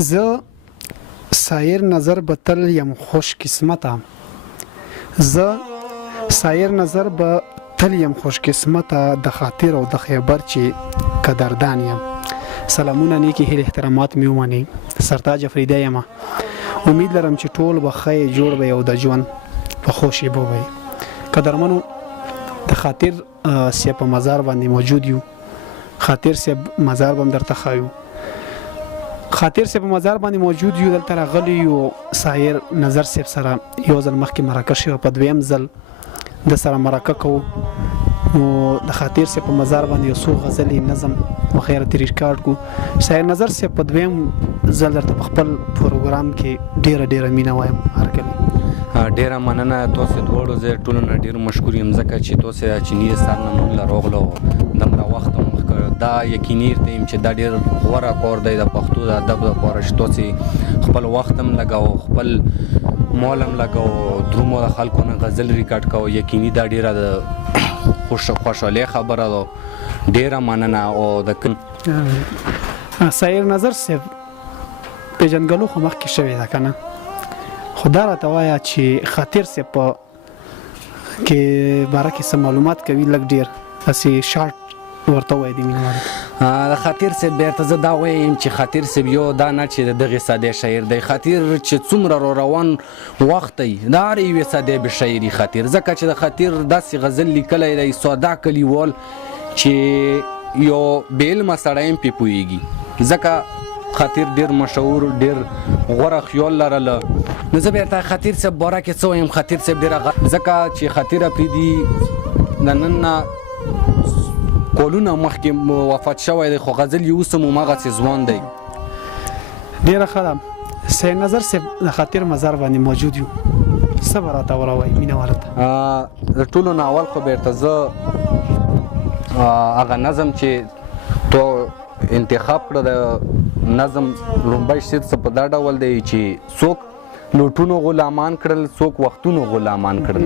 زه سایر نظر به تل یم خوش قسمته، زه سایر نظر به تل یم خوش قسمته، د خاطر او د خیبر چې قدردان یم. سلامونه، نیکی هیله احترامات مې ومنئ. سرتاج افریدی یم. امید لرم چې ټول به ښه جوړ به او د ژوند په ښو شیبو به. قدرمنو، د خاطر صاحب په مزار باندې موجود یو. خاطر صاحب مزار به هم درته ښایو. خاطر صاحب په مزار باندې موجود یو. دلته راغلی یو سایر نظر صاحب سره یو ځل مخکې مرکه شوه، په دویم ځل د سره مرکه کوو. نو د خاطر صاحب په مزار باندې یو څو غزلې نظم وغیره ترې ریکارډ کړو. سایر نظر صاحب په دویم ځل درته په خپل پروګرام کې ډېره مینه وایم. هرکلی ډیره مننه. تاسو دواړو زه ټولو نه ډیر مشکور یم ځکه چې تاسو چینی سر نه مونږ له راغلو دومره وخت هم دا یقیني یم چې دا ډیر غوره کار دی د پښتو د ادب لپاره چې تاسو خپل وخت هم لګاو، خپل مال هم لګاو، درومو د خلکو نه غزل ریکارډ کوو. یقیني دا ډیره د خوشحالۍ خبره ده. ډیره مننه. او د سایر نظر صاحب پیژنګلو خو مخکې شوې ده که نه؟ خو دا راته وایه چې خاطر صاحب په کې باره کې څه معلومات کوي لږ ډېر هسې شارټ ورته ووایه د مینوالو. د خاطر صاحب بیرته زه دا وایم چې خاطر صاحب یو دا نه چې د دغې سادې شاعر دی. خاطر چې څومره را روان وخت دی د هر یوې سادې به شاعري خاطر، ځکه چې د خاطر داسې غزل لیکلی دی ساده کلیوال چې یو بې علمه سړی هم پرې پوهېږي. ځکه خاطر ډیر مشهور، ډیر غوره خیال لرله. نو زه بیرته خاطر صاحب باره کې څه وایم؟ خاطر صاحب ډېره ځکه چې خاطر افریدي د نن نه کلونه مخکې وفات شوی دی، خو غزل یې اوس هم هماغسې ځوان دی. ډېره ښه ده. سید نظر صاحب د خاطر مزار باندې موجود یو، څه به راته وروایي مینهوالو ته؟ د ټولو نه اول خو بیرته زه هغه نظم چې تو انتخاب کړه د نظم لومبی شعر څه په دا ډول دی چې څوک لوټونو غلامان کړل، څوک وختونو غلامان کړل.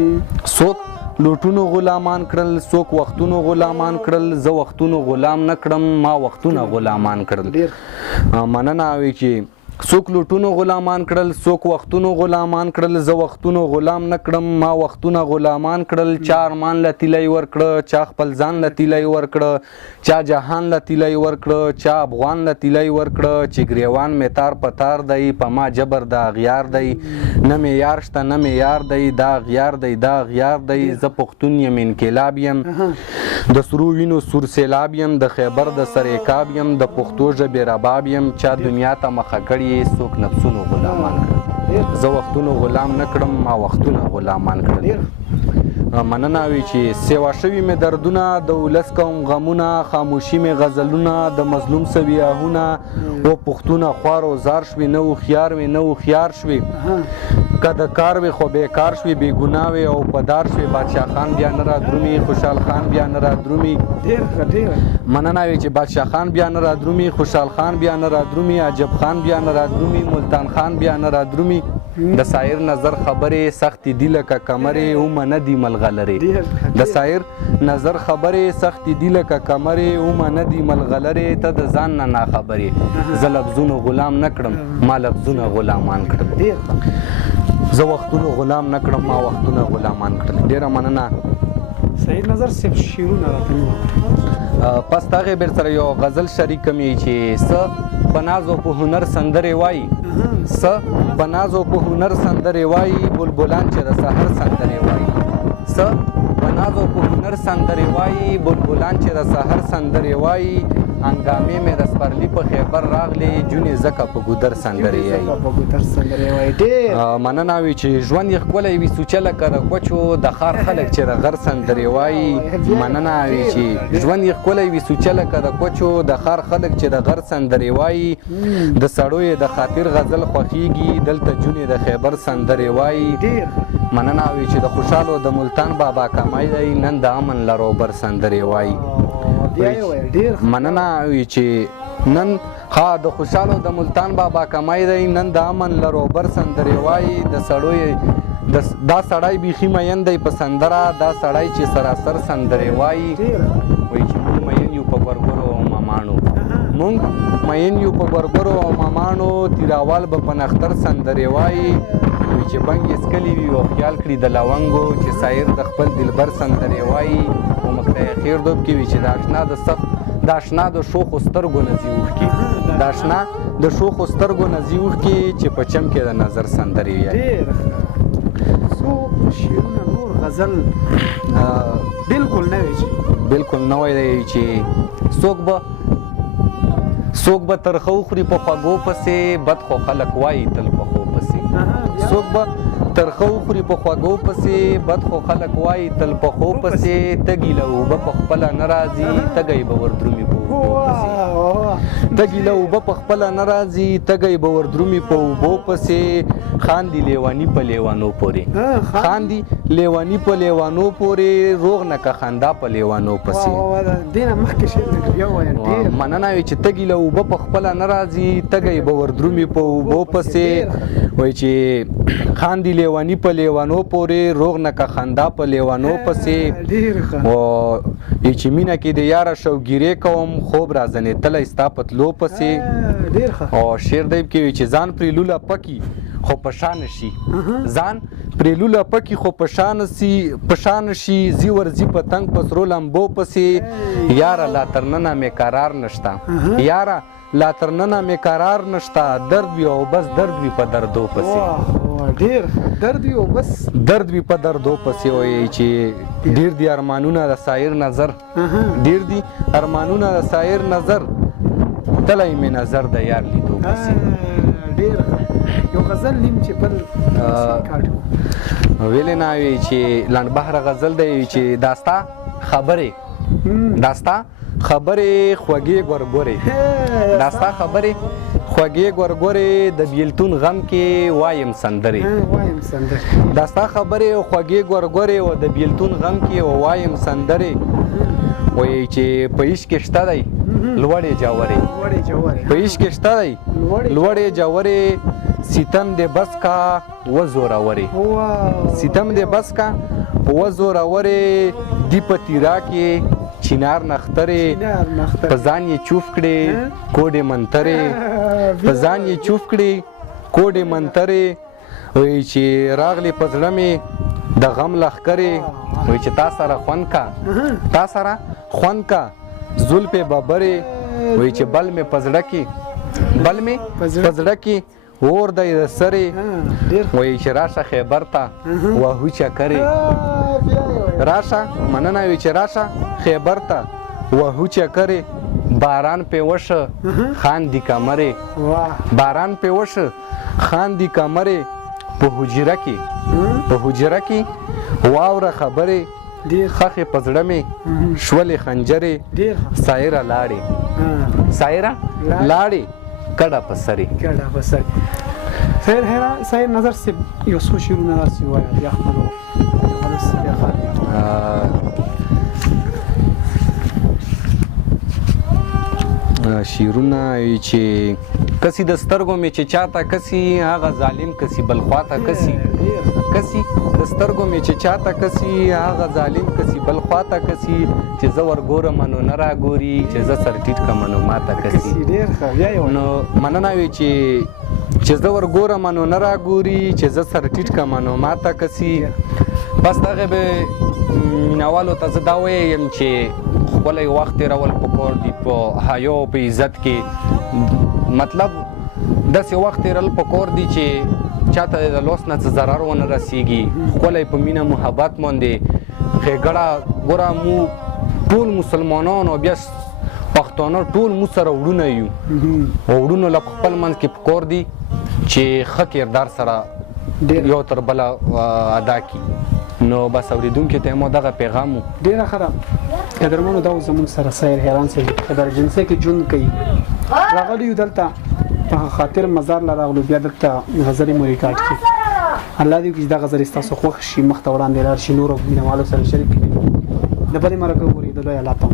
څوک لوټونو غلامان کړل، څوک وختونو غلامان کړل. زه وختونو غلام نه کړم، ما وختونه غلامان کړل. مننه وی چې څوک لوټونو غلامان کړل، څوک وختونو غلامان کړل. زه وختونو غلام نه کړم، ما وختونه غلامان کړل. چا ارمان له تیلی ورکړه، چا خپل ځان له تیلی ورکړه، چا جهان له تیلی ورکړه، چا افغان له تیلی ورکړه. چې ګریوان مې تار په تار دی، په ما جبر دا اغیار دی. نه مې یار شته نه مې یار دی، دا اغیار دی دا اغیار دی. زه پښتون یم انقلاب یم، د سرو وینو سور سیلاب یم، د خیبر د سریکاب یم، د پښتو ژبې رباب یم. چا دنیا ته مخه کړي څوک نفسونو غلامان کړل. زه وختونو غلام نه کړم، ما وختونه غلامان کړل. مننه وی چې سیوا شوي مې دردونه، د ولس کوم غمونه، خاموشي مې غزلونه، د مظلوم سوي آهونه. و پښتونه خوار او زار شوي، نه هوښیار وي نه هوښیار شوي. که د کار وي خو بېکار شوي، بې ګناه وي او پدار شوي. بادشاه خان بیا نه رادرومي، خوشحال خان بیا نه رادرومي. مننه وی چې بادشاه خان بیا نه رادرومي، خوشحال خان بیا نه رادرومي، عجب خان بیا نه رادرومي، ملتان خان بیا نه رادرومي. د سایر نظر خبرې سختې دي لکه کمرې، اومه نه دي ملغلرې. د سایر نظر خبرې سختې دي لکه کمرې، اومه نه دي ملغلرې. ته د ځان نه ناخبرې، زه لفظونو غلام نه کړم، ما لفظونه غلامان کړل. زه وختونو غلام نه کړم، ما وختونه غلامان کړل. ډېره مننه. سید نظر صاحب شعرونه راته پس د هغې بېر سره یو غزل شریکم یې چې څه په ناز او په هنر سندرې وایي، څه په ناز او په هنر سندرې وایي، بلبلان چې د سحر سندرې وایي. څه په ناز او په هنر سندرې وایي، بلبلان چې د سحر سندرې وایي. انګامې مې د سپرلي په خیبر راغلې، جونې ځکه په ګودر سندرې وایي. مننه وي چې ژوند یې ښکلی وي سوچه لکه د کوچو، د ښار خلک چې د غر سندرې وایي. مننه وي چې ژوند یې ښکلی وي سوچه لکه د کوچو، د ښار خلک چې د غر سندرې وایي. د سړو یې د خاطر غزل خوښیږي، دلته جونې د خیبر سندرې وایي. مننه وي چې د خوشحالو د ملتان بابا کمای دی، نن د امن لروبر سندرې وایي. مننه وي چې نن د خوشحالو د ملتان بابا کمای دی، نن د امن لروبر سندرې وایي. د سړو دا سړی بیخي مین دی په سندره، دا سړی چې سراسر سندرې وایي. وایي چې موږ مین یو په ګورګورو او ماماڼو. مونږ مین یو په ګورګورو او مامانو تیراوال به په نختر سندرې وایي چې بنګ یې څکلي وي او خیال کړي د لونګو چې سایر د خپل دلبر سندرې وایي او مکته خیر دوب کې وي چې د اشنا د شوخو سترګو نه ځي اوښکي د اشنا د شوخو سترګو نه ځي اوښکي چې په چم کې د نظر سندرې وایي څو شعرونه نور غزل بالکل نوی چې بالکل نوی دی چې څوک به ترخه وخوري په خوږو پسې بد خو خلک وایي تل په ښو پسې څوک به ترخه وخوري په خوږو پسې بد خو خلک وایي تل په ښو پسې تږي له اوبه په خپله نه راځي تږی به ور درومي په اوبو پسې تږي له اوبه په خپله نه راځي تږی به ور درومي په اوبو پسې خاندي لیواني په لیوانو پورې خاندي لیواني په لیوانو پورې روغ نه که خندا په لیوانو پسې دینه مخکې شعر بیا وایه ډېر مننه وي چې تږي له اوبه په خپله نه راځي تږی به ور درومي په اوبو پسې وایي چې خاندي لیواني په لیوانو پورې روغ نه که خندا په لیوانو پسې او چې مینه کې د یاره شوګیرې کوم خوب راځنېدلی ستا په تلو پسې او شعر دی کې چې ځان پرې لوله پکي خو په شان شي ځان پرې لوله پکي خو په شان شي زی ورځي په تنګ په سرو لمبو پسې یاره لا تر ننه مې قرار نشته یاره لا تر ننه مې قرار نشته درد وي او بس درد وي په دردو پسې ډېر درد وي او بس درد وي په دردو پسې وایي چې ډېر دي ارمانونه د سایر نظر ډېر دي ارمانونه د سایر نظر تلی مې نظر د یار لیدو پسې ډېر یو غزل نیم چې بل ویلې نه وي چې لنډبهره غزل دی چې داستا خبرې خوږې ګورګورې داستا خبرې خوږې ګورګورې د بیلتون غم کې وایم سندرې داستا خبرې خوږې ګورګورې او د بیلتون غم کې وایم سندرې وایي چې په عشق کې شته دی لوړې جاورې په عشق کې شته دی لوړې جاورې ستم دې بس کا و زورورې ستم دې بس کا و زورورې دی په تیرا کې چینار نخترې په ځان یې چوف کړې کوډې منترې په ځان یې چوف کړې کوډې منترې وایي چې راغلې په زړه مې د غم لښکرې وایي چې تا سره خوند کا زلفې ببرې وایي چې بل مې په زړه کې اور دی د سرې وایي چې راشه خیبر ته واهو چکرې راشه مننه وي چې راشه خیبر ته واهو چکرې باران پې وشه خاندي کمرې باران پې وشه خاندي کمرې په حجره کې واوره خبرې خخې په زړه مې شولې خنجرې سایره لاړې کډه په سرې سایر نظر سے یو څو شعرونه داسې ووایه بیا خپلو شعرونه چې کسی د سترګو مې چې چاته کسی هغه ظالم کسی بل خواته کسی د سترګو مې چې چاته کسی هغه ظالم کسی بل خواته کسی چې زه ورګورم نو نه راګوري چې زه سر ټیټ کړم نو ماته کسی نو مننه وي چې زه ورګورم نو نه راګوري چې زه سر ټیټ کړم نو ماته کسی بس دغه به مینوالو ته زه دا وایم چې خپل وخت تېرول پکار دي په حیا او په عزت کې مطلب داسې وخت تېرول پکار دي چې چاته د لوس نه څه ضرر ونه رسیږي خپل په مینه محبت باندې ښېګړه ګوره مو ټول مسلمانان او بیا پښتانه ټول مو سره وړونه یو او وړونو له خپل منځ کې پکار دي چې ښه کردار سره یو تر بله ادا کړي نو بس اورېدونکو ته مو دغه پیغام و ډېره ښه ده قدرمنو دا اوس زموږ سره سایر حیران صاحب په درجنسۍ کې ژوند کوي راغلي یو دلته په خاطر مزار له راغلو بیا دلته غزلې مو ریکارډ کړي الله دې وکړي چې دا غزلې ستاسو خوښ شي مخته وړاندې لاړ شي نورو مینهوالو سره شریک کړي د بلې مرکه اورېدلو یې الله پام